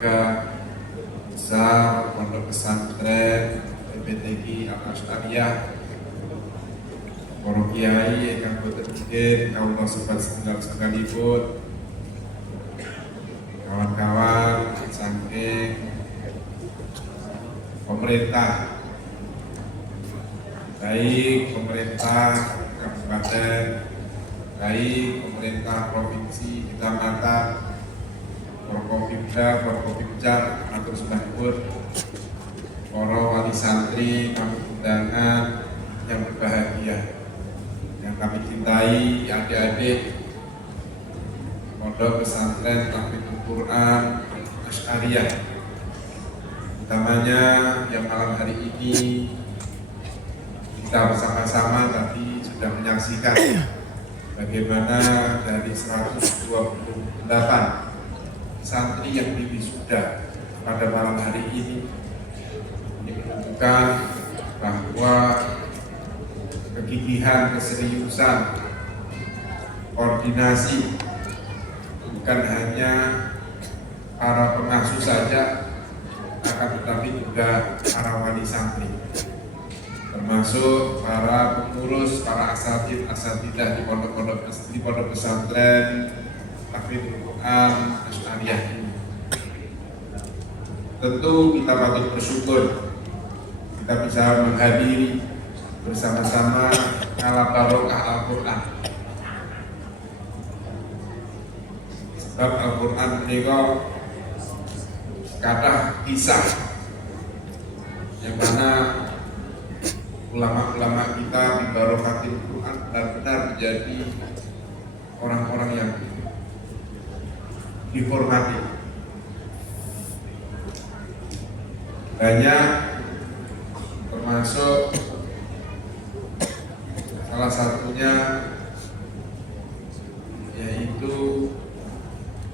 Besar Pondok Pesantren PPTG Al-Astariyah, para kiai ingkang boten izin, kaum sobat setunggal sekalipun, kawan-kawan saking pemerintah, baik pemerintah kabupaten, baik pemerintah provinsi, kecamatan, Forkopimda, Forkopimda, atur sembahpun, para wali santri, tamu undangan yang berbahagia, yang kami cintai, adik-adik Pondok Pesantren Tahfidzul Quran Astariyah, utamanya yang malam hari ini kita bersama-sama tadi sudah menyaksikan bagaimana dari 128 santri yang diwisuda pada malam hari ini menunjukkan bahwa kegigihan, keseriusan, koordinasi bukan hanya para pengasuh saja, akan tetapi juga para wali santri, termasuk para pengurus, para asatidah di pondok pesantren Tahfidzul Quran Astariyah ini. Tentu kita patut bersyukur kita bisa menghadiri bersama-sama ala barokah Al-Quran. Sebab Al-Quran menika kathah kisah yang mana ulama-ulama kita di barokatil Quran benar-benar menjadi orang-orang yang dihormati. Banyak, termasuk salah satunya yaitu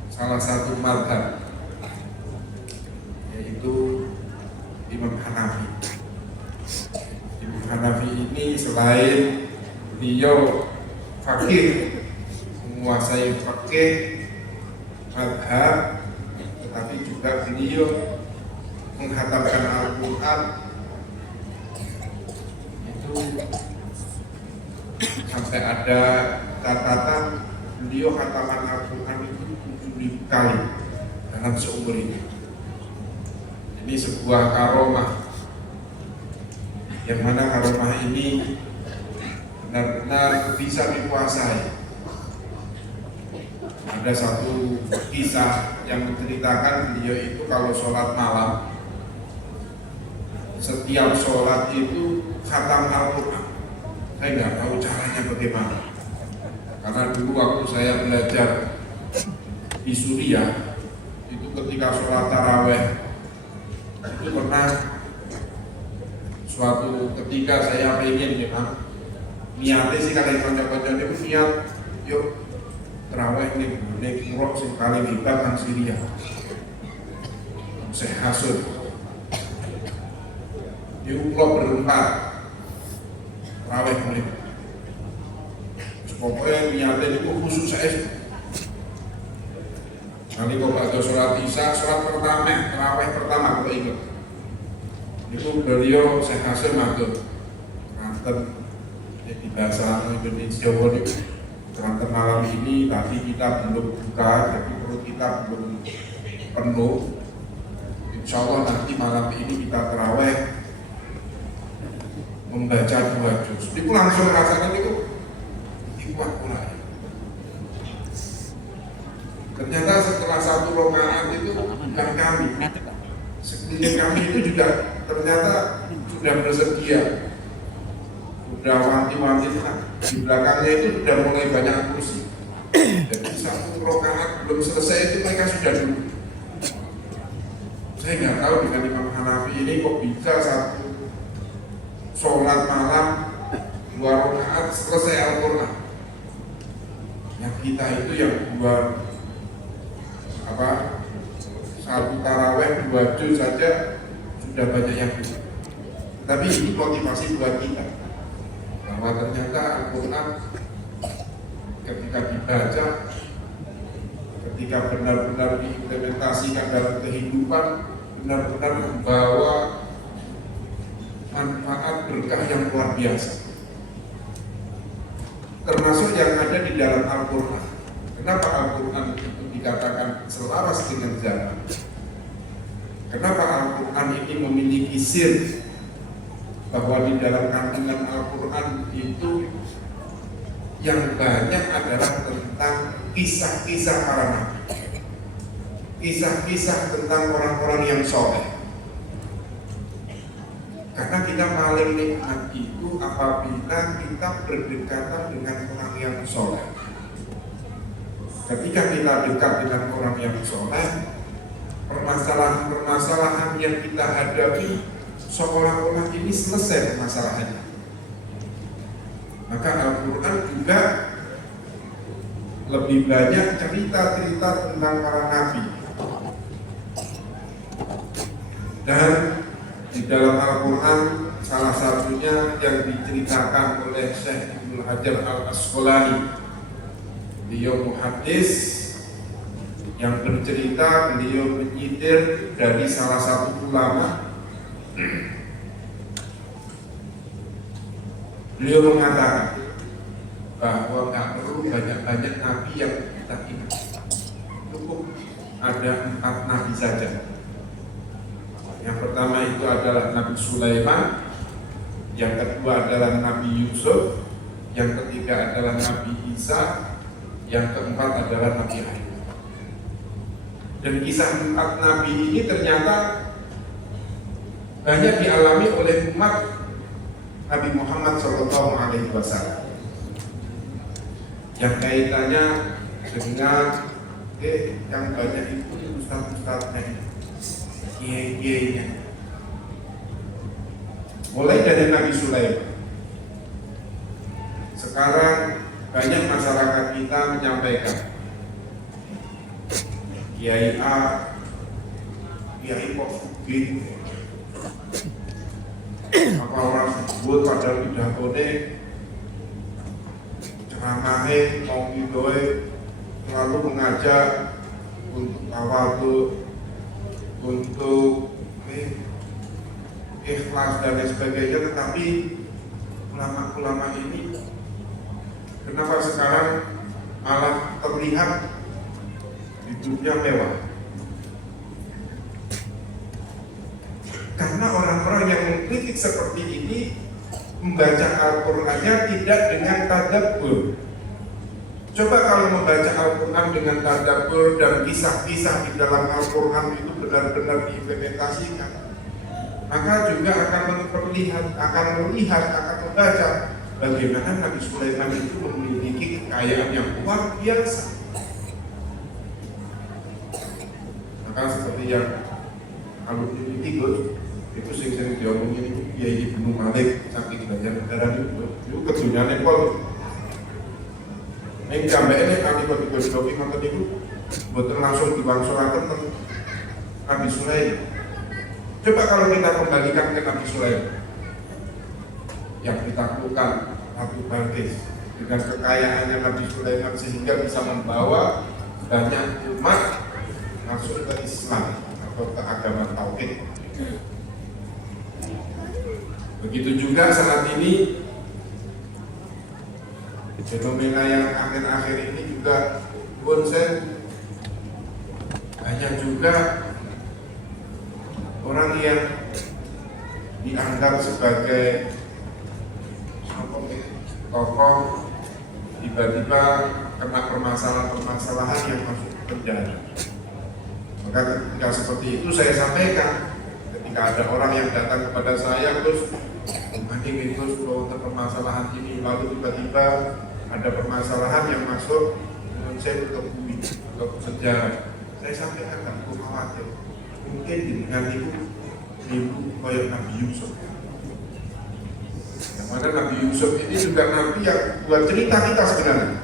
salah satu mazhab, yaitu Imam Hanafi. Imam Hanafi ini selain beliau faqih, menguasai faqih mazhab, tetapi juga beliau menghatamkan Al-Quran itu sampai ada catatan beliau khataman Al-Quran itu 7.000 kali dalam seumur ini. Ini sebuah karomah, yang mana karomah ini benar-benar bisa dikuasai. Ada satu kisah yang menceritakan beliau itu kalau sholat malam, setiap sholat itu khatam Al-Quran. Saya nggak tahu caranya bagaimana, karena dulu waktu saya belajar di Suriah itu ketika sholat taraweh itu pernah suatu ketika saya pengen memang niatnya sih kalian konco-konco itu niat yuk terawih nih murok sing paling hebat nang Syria. Syekh Hasan. Iku kula berempat terawih mulih. Pokoknya niatnya itu khusus saya. Nanti kok ada sholat isya, sholat pertama, terawih pertama kalau ingat. Itu beliau Syekh Hasan matur. Nanten di bahasa Indonesia itu teman malam ini tadi kita belum buka, jadi perut kita belum penuh. Insya Allah nanti malam ini kita terawih membaca 2 juz. Itu langsung rasanya itu kuat mulai. Ternyata setelah 1 rakaat itu bukan kami, sekeliling kami itu juga ternyata sudah bersedia. Sudah wanti-wanti di belakangnya itu sudah mulai banyak kursi. Jadi 1 rakaat belum selesai itu mereka sudah dulu. Saya nggak tahu dengan Imam Hanafi ini kok bisa 1 sholat malam 2 rakaat selesai Al-Quran. Yang kita itu yang 1 taraweh 2 juz saja sudah banyak yang bisa. Tapi ini motivasi buat kita bahwa ternyata Al-Quran ketika dibaca, ketika benar-benar diimplementasikan dalam kehidupan, benar-benar membawa manfaat berkah yang luar biasa. Termasuk yang ada di dalam Al-Quran. Kenapa Al-Quran itu dikatakan selaras dengan zaman? Kenapa Al-Quran ini memiliki sir bahwa di dalam kandungan Al-Quran itu yang banyak adalah tentang kisah-kisah para nabi, kisah-kisah tentang orang-orang yang soleh. Karena kita paling nikmat itu apabila kita berdekatan dengan orang yang soleh. Ketika kita dekat dengan orang yang soleh, permasalahan-permasalahan yang kita hadapi seolah-olah ini selesai permasalahannya. Maka Al-Quran juga lebih banyak cerita-cerita tentang para nabi. Dan di dalam Al-Quran salah satunya yang diceritakan oleh Syekh Ibnu Hajar Al-Asqalani, beliau muhaddis yang bercerita, beliau menyitir dari salah satu ulama. Beliau mengatakan bahwa nggak perlu banyak-banyak nabi yang kita ingat, cukup ada 4 nabi saja. Yang pertama itu adalah Nabi Sulaiman, yang kedua adalah Nabi Yusuf, yang ketiga adalah Nabi Isa, yang keempat adalah Nabi Ayub. Dan kisah 4 nabi ini ternyata banyak dialami oleh umat Nabi Muhammad SAW, yang kaitannya dengan yang banyak itu ustaz-ustaznya, kiai-kiainya. Mulai dari Nabi Sulaiman. Sekarang banyak masyarakat kita menyampaikan Kiai A, Kiai kok sugih, apa orang sebut pada pidatonya, ceramahnya, ngomongin selalu mengajak untuk tawadhu, untuk ikhlas dan lain sebagainya. Tetapi ulama-ulama ini kenapa sekarang malah terlihat hidupnya mewah? Karena orang-orang yang mengkritik seperti ini membaca Al-Qur'annya tidak dengan tadabbur. Coba kalau membaca Al-Quran dengan tadabbur dan kisah-kisah di dalam Al-Quran itu benar-benar diimplementasikan, maka juga akan membaca bagaimana Nabi Sulaiman itu memiliki kekayaan yang luar biasa. Maka seperti yang kalau ini itu sering diomongin itu Kiai Ibnu Malik saking banyak negara itu kedunyane pol. Ini gambar ini kami bagi-bagi mantan itu buatan langsung diwangsulakan ke Nabi Sulaiman. Coba kalau kita kembalikan ke Nabi Sulaiman yang ditaklukkan Ratu Balqis dengan kekayaannya Nabi Sulaiman sehingga bisa membawa banyak umat masuk ke Islam atau ke agama Tauhid. Begitu juga saat ini fenomena yang akhir-akhir ini juga konsen, banyak juga orang yang dianggap sebagai tokoh tiba-tiba kena permasalahan-permasalahan yang masuk ke penjara. Maka ketika seperti itu saya sampaikan, ketika ada orang yang datang kepada saya terus mungkin itu untuk permasalahan ini, lalu tiba-tiba ada permasalahan yang masuk saya ke bumi, ke sejarah, saya sampaikan tak perlu khawatir, mungkin dengan itu kayak Nabi Yusuf. Yang mana Nabi Yusuf ini juga Nabi yang buat cerita kita sebenarnya.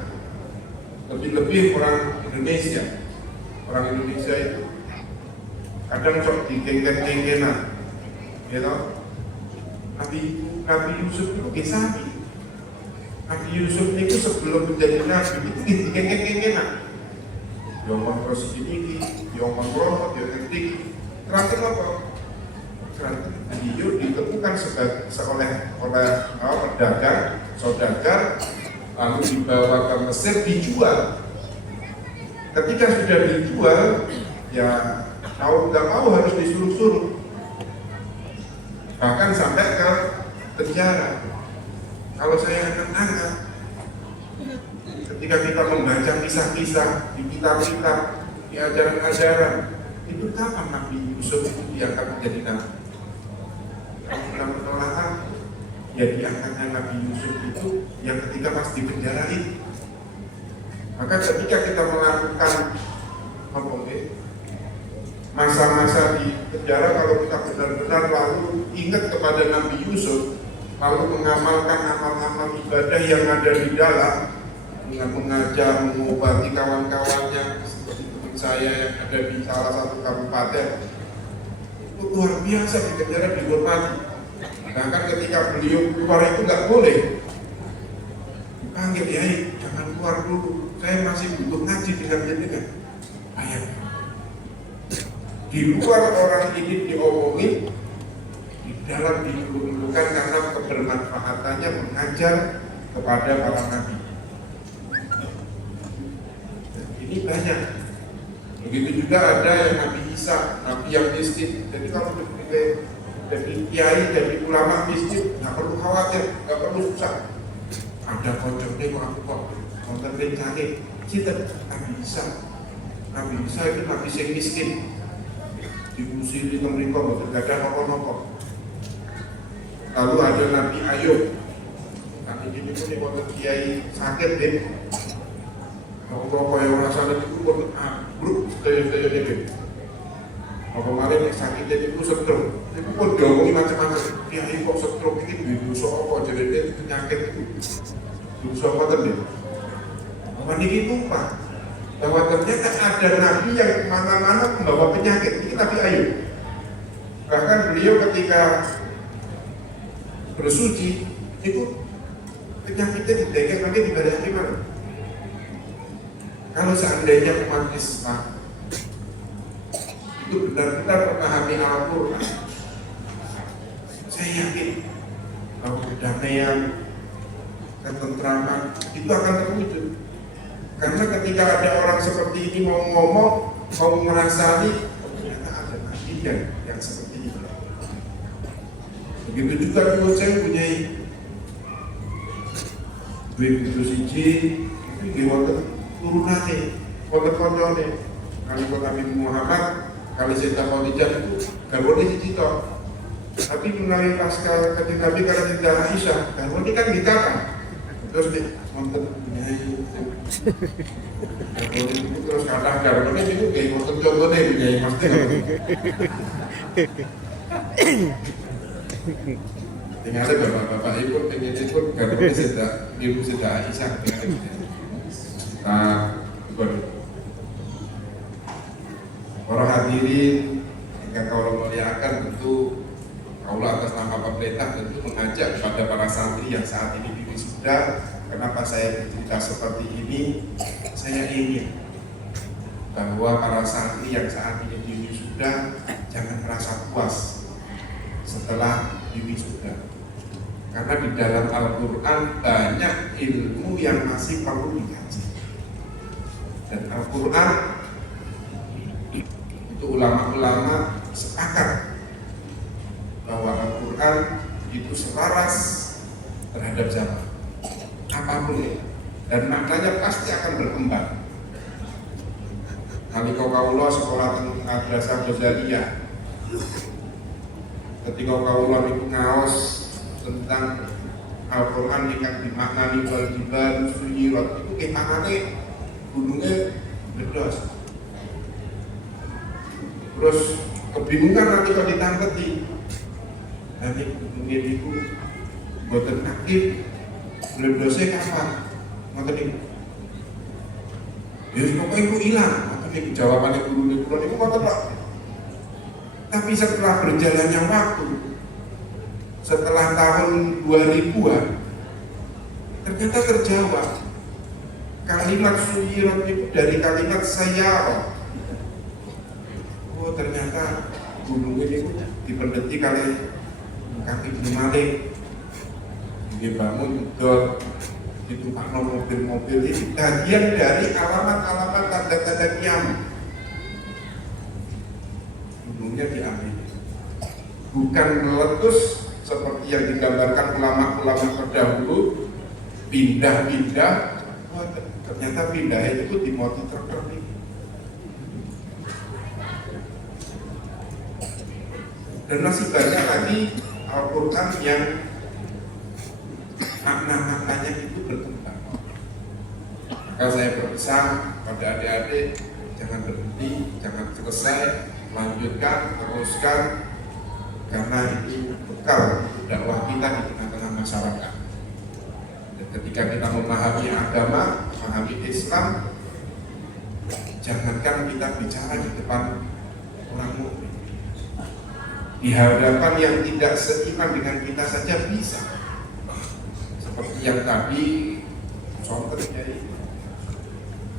Lebih-lebih orang Indonesia itu kadang cok digenggen-genggenan, gitu. Nabi Yusuf itu kisah. Nabi Yusuf itu sebelum menjadi nabi itu digenggen-genggenan. Diomong terus ini, diomong romo, dia ngetik. Keranten apa? Keranten beliau ditemukan oleh pedagang, saudagar, lalu dibawa ke Mesir dijual. Ketika sudah dijual, ya mau nggak mau harus disuruh-suruh, bahkan sampai ke penjara. Kalau saya anak-anak, ketika kita membaca kisah-kisah di kitab-kitab, di ajaran-ajaran, itu kapan Nabi Yusuf itu diangkat menjadi nabi? Kalau kita menelaah, ya diangkatnya Nabi Yusuf itu yang ketika pas di penjara itu. Maka ketika kita melakukan masa-masa di penjara, kalau kita benar-benar lalu ingat kepada Nabi Yusuf, lalu mengamalkan amal-amal ibadah yang ada di dalam, dengan mengajar, mengobati kawan-kawannya seperti teman saya yang ada di salah satu kabupaten, itu luar biasa di penjara dihormati. Bahkan ketika beliau keluar itu nggak boleh dipanggil, ya jangan keluar dulu, saya masih butuh ngaji dengan jenengan. Ayat di luar orang ini diomongin, di dalam dilulukan karena kebermanfaatannya mengajar kepada para nabi. Ini banyak. Begitu juga ada yang Nabi Isa, nabi yang miskin. Jadi kalau dari kiai, dari ulama miskin, nggak perlu khawatir, nggak perlu susah. Ada kocoknya aku kok konten cari kita Nabi Isa. Nabi Isa itu nabi yang miskin, diusir di tempat tidak ada nopo-nopo. Lalu ada Nabi Ayub. Nabi ini pun yang kiai sakit deh. Kalau yang rasanya itu pun ambruk daya deh. Apa kemarin yang sakitnya itu stroke. Itu pun diomongi macam-macam. Kiai kok stroke ini dosa apa? Jadi dia penyakit itu. Dosa apa tadi? Apa ini tumpah? Bahwa ternyata ada nabi yang mana-mana membawa penyakit. Ini Nabi Ayub. Bahkan beliau ketika bersuci itu penyakitnya didekat lagi di badan gimana? Kalau seandainya umat Islam itu benar-benar memahami Al-Quran, saya yakin bahwa kedamaian, ketentraman itu akan terwujud. Karena ketika ada orang seperti ini mau ngomong, mau ngerasani, ternyata ada nabinya yang seperti ini. Begitu juga dulu saya punya duit itu siji, itu diwakil turunannya, kode-kodenya. Kalau Nabi Muhammad, kalau saya Khadijah itu garwane siji toh. Tapi melalui pasca ketika Nabi karena tidak Aisyah, garwane kan dikatakan. Terus dia nonton punyai garwane itu terus kalah garwane itu kayak nonton contohnya punyai pasti. Tinggal ada bapak-bapak ikut, pengen ikut garwane sudah ibu sudah Aisyah. Para hadirin yang kalau muliakan, tentu kaulah atas nama pemerintah tentu mengajak kepada para santri yang saat ini di wisuda. Kenapa saya bercerita seperti ini? Saya ingin bahwa para santri yang saat ini di wisuda jangan merasa puas setelah di wisuda, karena di dalam Al-Quran banyak ilmu yang masih perlu dikaji. Dan Al-Quran itu ulama-ulama sepakat bahwa Al-Quran itu selaras terhadap zaman apapun ya, dan maknanya pasti akan berkembang. Nalika kawula sekolah teng Madrasah Ghazaliyah, ketika kawula niku ngaos tentang Al-Quran yang dimaknani wal jibal suyirat, itu kemanane gunungnya bedos. Terus kebingungan nanti kalau ditangketi, nanti gunungnya itu boten aktif, beledosnya kapan? Ngoten niku. Ya pokoknya itu hilang. Ngoten niku jawabannya guru niku ngoten Pak. Tapi setelah berjalannya waktu, setelah tahun 2000-an, ternyata terjawab. Kalimat suyirat itu dari kalimat sayara. Oh ternyata gunung ini dipendeti kali kaki Ibnu Malik. Dia bangun dot ditumpahno mobil-mobil ini bagian dari alamat-alamat tanda-tanda kiamat. Gunungnya diambil, bukan meletus seperti yang digambarkan ulama-ulama terdahulu, pindah-pindah. Wah, ternyata pindahnya itu di motif terkerik. Dan masih banyak lagi Al-Quran yang makna-maknanya itu berkembang. Maka saya berpesan pada adik-adik, jangan berhenti, jangan selesai, lanjutkan, teruskan, karena itu bekal dakwah kita di tengah-tengah masyarakat. Dan ketika kita memahami agama, memahami Islam, jangankan kita bicara di depan orang mukmin, di hadapan yang tidak seiman dengan kita saja bisa. Seperti yang tadi contohnya itu,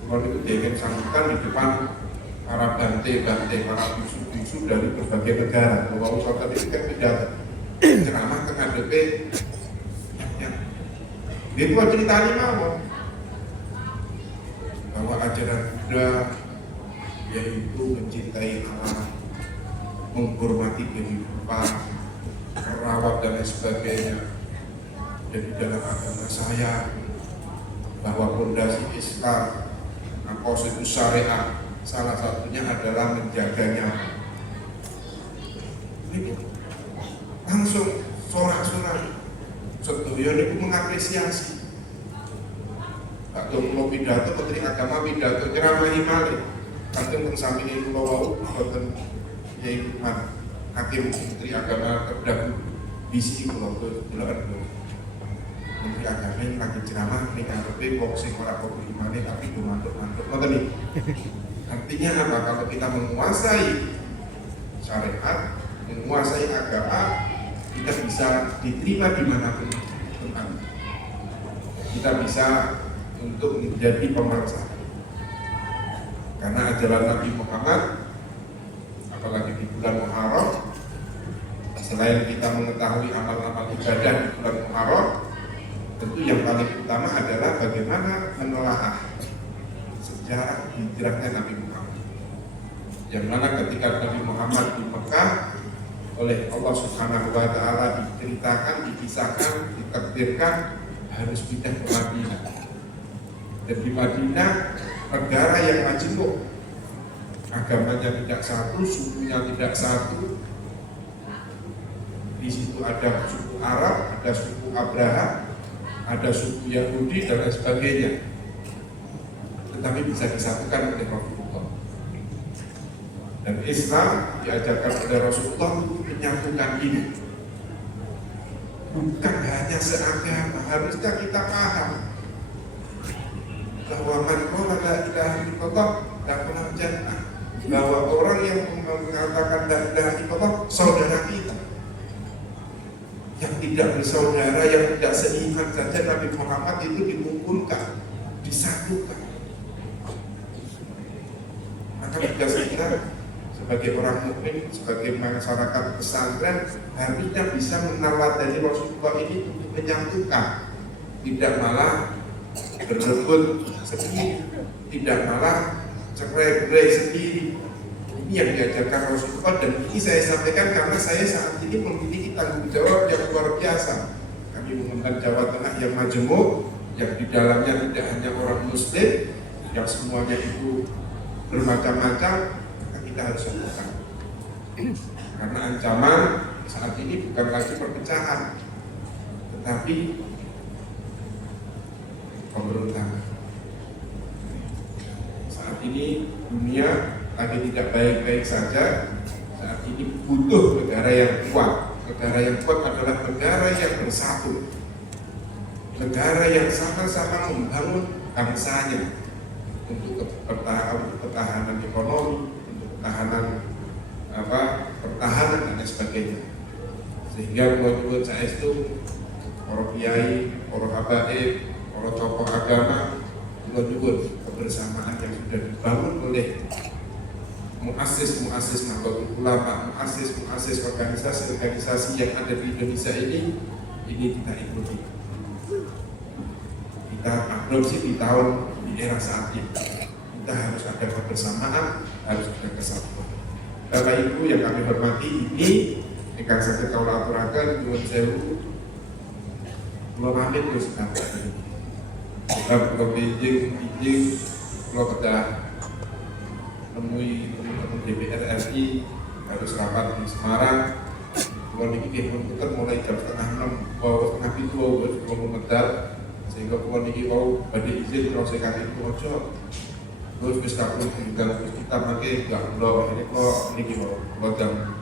kalau itu diagen sambutan di depan para bante-bante, para bisu-bisu dari berbagai negara. Bahwa contoh itu kan tidak ceramah tengah DP dia buat ceritanya mau bahwa ajaran Buddha yaitu mencintai alam, menghormati kehidupan, merawat dan lain sebagainya. Jadi dalam agama saya bahwa fondasi Islam, konstitusi syariat salah satunya adalah menjaganya. Ini langsung sorak-sorak sedoyo itu mengapresiasi. Pak Dr. pidato, Menteri Agama pidato ceramahi malih. Kantung samping kula wau boten yaitu hakim Menteri Agama terdahulu bisi kula Menteri Agama yang lagi ceramah ning ngarepe wong sing ora kok imane tapi do mantuk-mantuk. Ngoten iki. Artinya apa? Kalau kita menguasai syariat, menguasai agama, kita bisa diterima dimanapun tempat. Kita bisa untuk menjadi pemersatu. Karena ajaran Nabi Muhammad, apalagi di bulan Muharram, selain kita mengetahui amal-amal ibadah di bulan Muharram, tentu yang paling utama adalah bagaimana menelaah sejarah hijrahnya Nabi Muhammad. Yang mana ketika Nabi Muhammad di Mekah oleh Allah Subhanahu wa Ta'ala diceritakan, dikisahkan, ditakdirkan harus pindah ke Madinah. Dan di Madinah negara yang majemuk, agamanya tidak satu, sukunya tidak satu. Di situ ada suku Arab, ada suku Abraha, ada suku Yahudi dan lain sebagainya. Tetapi bisa disatukan oleh Rasulullah. Dan Islam diajarkan oleh Rasulullah untuk menyatukan ini. Bukan hanya seagama, harusnya kita paham bahwa man qala la ilaha illallah dakhala jannah. Bahwa orang yang mengatakan la ilaha illallah saudara kita. Yang tidak bersaudara, yang tidak seiman saja Nabi Muhammad itu dikumpulkan, disatukan. Maka tugas kita sebagai orang mukmin, sebagai masyarakat pesantren harusnya bisa meneladani Rasulullah ini untuk menyatukan, tidak malah berebut sendiri, tidak malah cerai-berai sendiri. Ini yang diajarkan Rasulullah, dan ini saya sampaikan karena saya saat ini memiliki tanggung jawab yang luar biasa. Kami mengembangkan Jawa Tengah yang majemuk, yang di dalamnya tidak hanya orang Muslim, yang semuanya itu bermacam-macam, maka kita harus lakukan. Karena ancaman saat ini bukan lagi perpecahan, tetapi pemberontakan. Saat ini dunia lagi tidak baik-baik saja. Saat ini butuh negara yang kuat. Negara yang kuat adalah negara yang bersatu, negara yang sama-sama membangun bangsanya untuk pertahanan ekonomi, untuk pertahanan dan sebagainya. Sehingga menurut saya itu para kiai, para habaib, para tokoh agama kebersamaan yang sudah dibangun oleh muassis Nahdlatul Ulama, muassis organisasi yang ada di Indonesia ini kita ikuti, kita adopsi di era saat ini. Kita harus ada kebersamaan, harus ada kesatuan. Bapak Ibu yang kami hormati, ini ingkang saged kawula aturaken nyuwun sewu, kula pamit terus sampai sebab kula pinjing kula kedah nemui teman-teman DPR RI harus rapat di Semarang. Kula niki nggih mulai jam 5:30 setengah 7 kula medal, sehingga kula niki wau badhe izin kula sekali ojo terus wis kapun tinggal kita mangke gak kula ini kok niki kula jam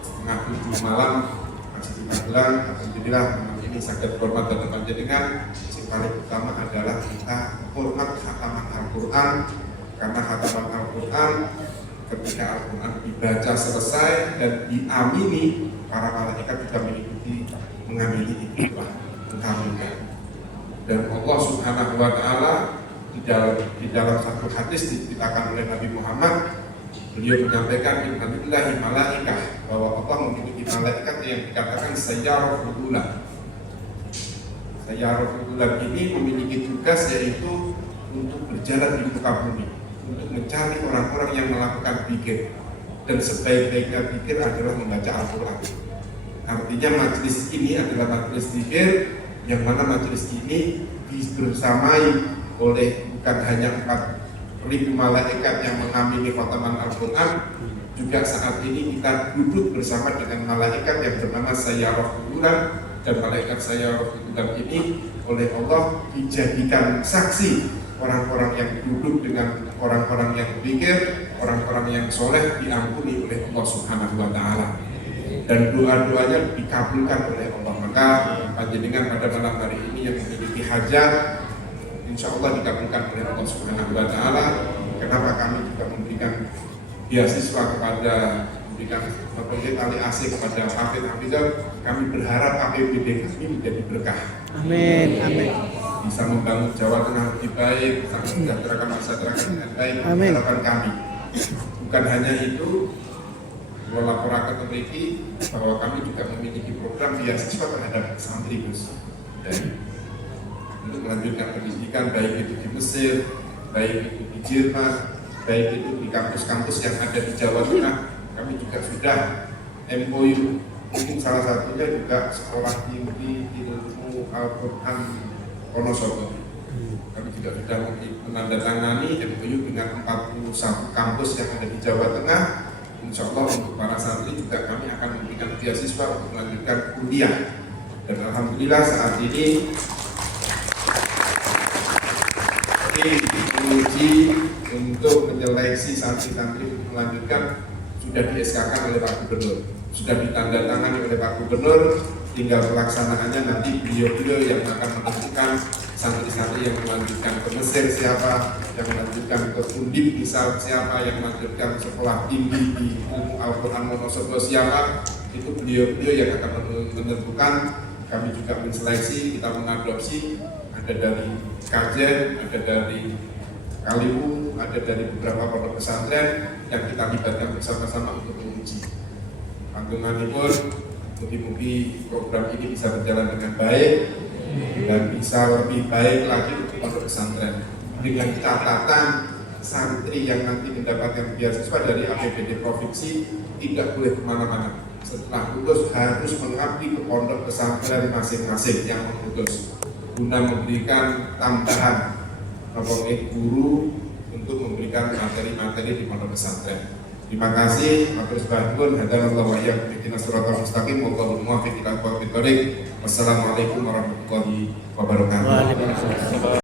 setengah 7 malam masih di Magelang. Alhamdulillah ini sangat hormat dan panjenengan. Yang paling utama adalah kita hormat khataman Al-Quran, karena khataman Al-Quran ketika Al-Quran dibaca selesai dan diamini, para malaikat juga mengikuti mengamini itu menghamilkan. Dan Allah Subhanahu wa Ta'ala di dalam satu hadis diceritakan oleh Nabi Muhammad, beliau menyampaikan innalillahi malaikah, bahwa Allah memiliki malaikat yang dikatakan sayyarul ulam. Sayyarul ulam ini memiliki tugas yaitu untuk berjalan di muka bumi, untuk mencari orang-orang yang melakukan zikir, dan sebaik-baiknya zikir adalah membaca Al-Quran. Artinya majelis ini adalah majelis zikir yang mana majelis ini dibersamai oleh bukan hanya 4.000 malaikat yang mengamini khataman Al-Quran, juga saat ini kita duduk bersama dengan malaikat yang bernama Sayyarul Ulam, dan malaikat Sayyarul Ulam ini oleh Allah dijadikan saksi orang-orang yang duduk dengan orang-orang yang zikir, orang-orang yang soleh diampuni oleh Allah Subhanahu wa Ta'ala, dan doa-doanya dikabulkan oleh Allah. Maka panjenengan pada malam hari ini yang memiliki hajat, insya Allah dikabulkan oleh Allah Subhanahu wa Ta'ala. Kenapa kami juga memberikan beasiswa kepada, memberikan proyek tali AC kepada Hafidz Hafizah. Kami berharap APBD kami menjadi berkah. Amin. Bisa membangun Jawa Tengah lebih baik, bisa mensejahterakan masyarakat dengan baik. Harapan kami. Bukan hanya itu, kula laporaken mriki bahwa kami juga memiliki program beasiswa terhadap santri Gus. Untuk melanjutkan pendidikan, baik itu di Mesir, baik itu di Jerman, baik itu di kampus-kampus yang ada di Jawa Tengah. Kami juga sudah MOU, mungkin salah satunya juga Sekolah Tinggi Ilmu Al-Quran Wonosobo. Kami juga sudah menandatangani MOU dengan 41 kampus yang ada di Jawa Tengah. Insya Allah untuk para santri juga kami akan memberikan beasiswa untuk melanjutkan kuliah. Dan alhamdulillah saat ini diuji untuk menyeleksi santri-santri untuk melanjutkan sudah di-SK-kan oleh Pak Gubernur, sudah ditandatangani oleh Pak Gubernur. Tinggal pelaksanaannya nanti beliau-beliau yang akan menentukan santri-santri yang melanjutkan ke Mesir siapa, yang melanjutkan ke Undip misal siapa, yang melanjutkan sekolah tinggi di Ilmu Al-Quran Wonosobo siapa, itu beliau-beliau yang akan menentukan. Kami juga menseleksi, kita mengadopsi, ada dari Kajen, ada dari Kaliwung, ada dari beberapa pondok pesantren yang kita libatkan bersama-sama untuk menguji. Pantunganipun, mugi-mugi program ini bisa berjalan dengan baik dan bisa lebih baik lagi untuk pondok pesantren. Dengan catatan santri yang nanti mendapatkan beasiswa dari APBD provinsi tidak boleh kemana-mana. Setelah lulus harus mengabdi ke pondok pesantren masing-masing yang memutus, guna memberikan tambahan guru untuk memberikan materi-materi di pondok pesantren. Terima kasih. Matur suwun, hadanallahu wa iyyakum ihdinas siratal mustaqim, wallahul muwaffiq ila aqwamit thoriq. Wassalamualaikum warahmatullahi wabarakatuh.